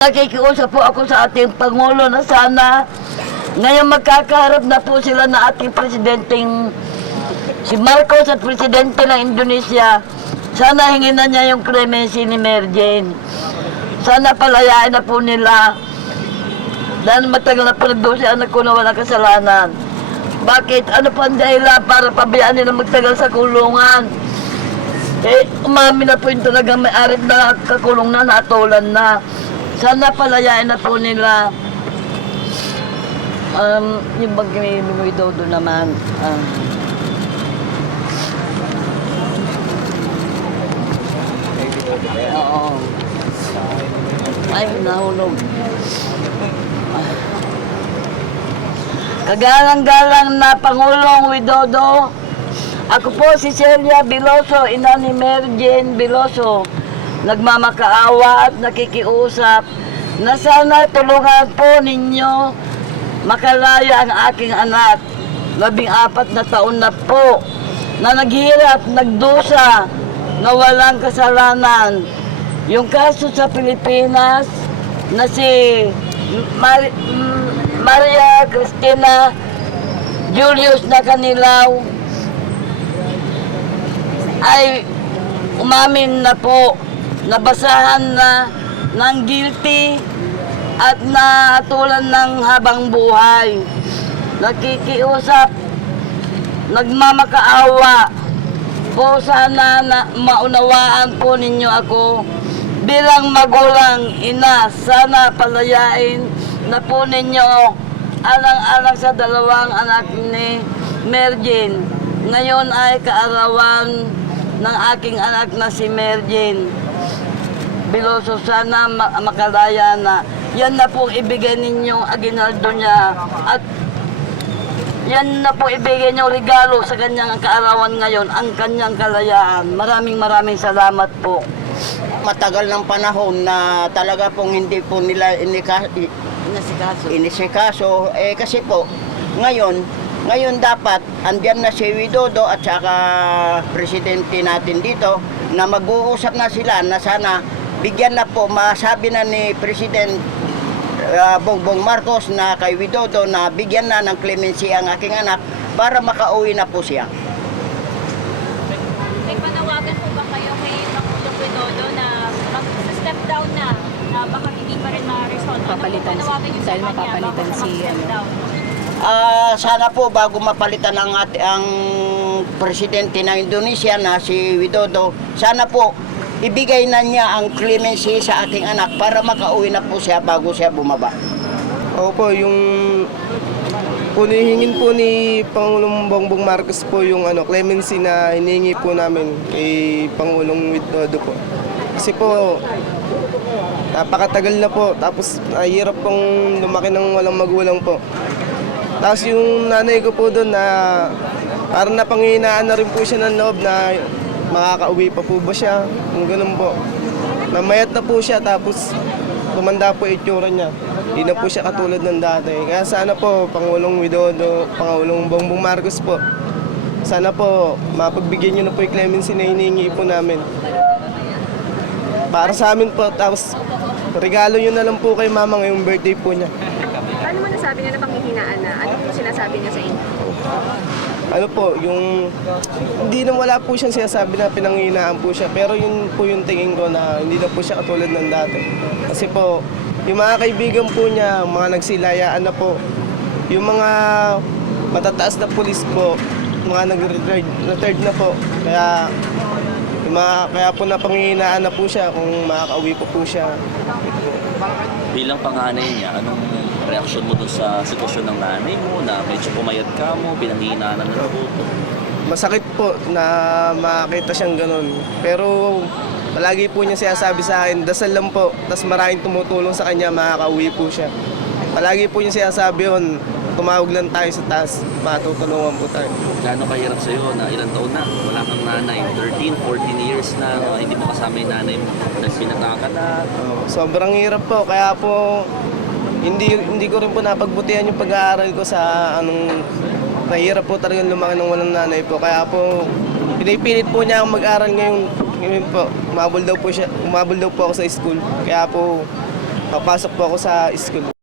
Nakikiusap po ako sa ating Pangulo na sana ngayon magkakaharap na po sila na ating presidenteng si Marcos at presidente ng Indonesia. Sana hingin na niya yung clemency ni Mary Jane. Sana palayain na po nila. Dahil matagal na po nagdoon si anak ko na walang kasalanan. Bakit? Ano po ang dahilan para pabayaan nila magtagal sa kulungan? Umami na po yung talagang may-ari na kakulong na, natulan na. Sana palayain na po nila. Yung bagay dodo naman. Oo. Ay, nahulog. Kagalang-galang na Pangulong Widodo. Ako po si Celia Biloso, ina ni Mary Jane Biloso. Nagmamakaawa at nakikiusap na sana tulungan po ninyo makalaya ang aking anak. 14 na taon na po na naghirap, nagdusa, na walang kasalanan. Yung kaso sa Pilipinas na si Maria Cristina Julius na Kanilaw ay umamin na po, nabasahan na ng guilty at nahatulan ng habang buhay. Nakikiusap, nagmamakaawa po, sana na maunawaan po ninyo ako bilang magulang ina. Sana palayain na po ninyo alang-alang sa dalawang anak ni Mary Jane. Ngayon ay kaarawan ng aking anak na si Mary Jane Biloso. Sana makalaya na. Yan na po ibigay ninyong aginaldo niya. At yan na po ibigay niyong regalo sa kanyang kaarawan ngayon, ang kanyang kalayaan. Maraming salamat po. Matagal ng panahon na talaga pong hindi po nila inisikaso. Kasi po, ngayon dapat andyan na si Widodo at saka presidente natin dito na mag-uusap na sila na sana bigyan na po, masabi na ni President Bongbong Marcos na kay Widodo na bigyan na ng clemency ang aking anak para makauwi na po siya. May panawagan po ba kayo kay Pangulong Widodo na mag-step down na baka hindi pa rin ma-resolve? Papalitan dahil mapapalitan si Sana po bago mapalitan ang presidente ng Indonesia na si Widodo, sana po ibigay na niya ang clemency sa aking anak para makauwi na po siya bago siya bumaba. Opo, yung hinihingin po ni Pangulong Bongbong Marcos po yung clemency na hinihingi po namin kay Pangulong Widodo po. Kasi po napakatagal na po, tapos nahihirap pong lumaki ng walang magulang po. Tapos yung nanay ko po doon na parang napanghihinaan na rin po siya ng loob na makakauwi pa po ba siya, kung ganun po. Namayat na po siya, tapos tumanda po itsura niya. Hindi na po siya katulad ng dati. Kaya sana po, Pangulong Widodo, Pangulong Bongbong Marcos po, sana po, mapagbigyan niyo na po yung clemency na hinihingi po namin. Para sa amin po, tapos regalo niyo na lang po kay mama ngayong birthday po niya. Paano mo nasabi niya na panghihinaan na? Ano po sinasabi niya sa inyo? Ano po, yung hindi na wala po siyang sinasabi na pinanghihinaan po siya, pero yun po yung tingin ko na hindi na po siya katulad ng dati. Kasi po, yung mga kaibigan po niya, mga nagsilayaan na po, yung mga matataas na pulis po, mga nag-retired na po, kaya po napanghihinaan na po siya kung makakauwi po siya. Bilang panganay niya, anong reaksyon mo dun sa sitwasyon ng nanay mo na medyo pumayat ka mo, pinanghihinaan ng puto? Masakit po na makita siyang ganun. Pero palagi po niya sinasabi sa akin, dasal lang po, tas maraming tumutulong sa kanya, makakauwi po siya. Palagi po niya sinasabi yun, tumawag lang tayo sa taas, matutulungan po tayo. Gaano kahirap sa'yo na ilang taon na, wala kang nanay, 13, 14 years na, hindi mo kasama yung nanay mo, nagpinataka ka na? Sobrang hirap po, kaya po hindi ko rin po napagbutihan yung pag-aaral ko sa nahirap po talagang lumaki ng walang nanay po. Kaya po pinipilit po niya akong mag-aral ngayon po. Umabol daw po ako sa school. Kaya po papasok po ako sa school.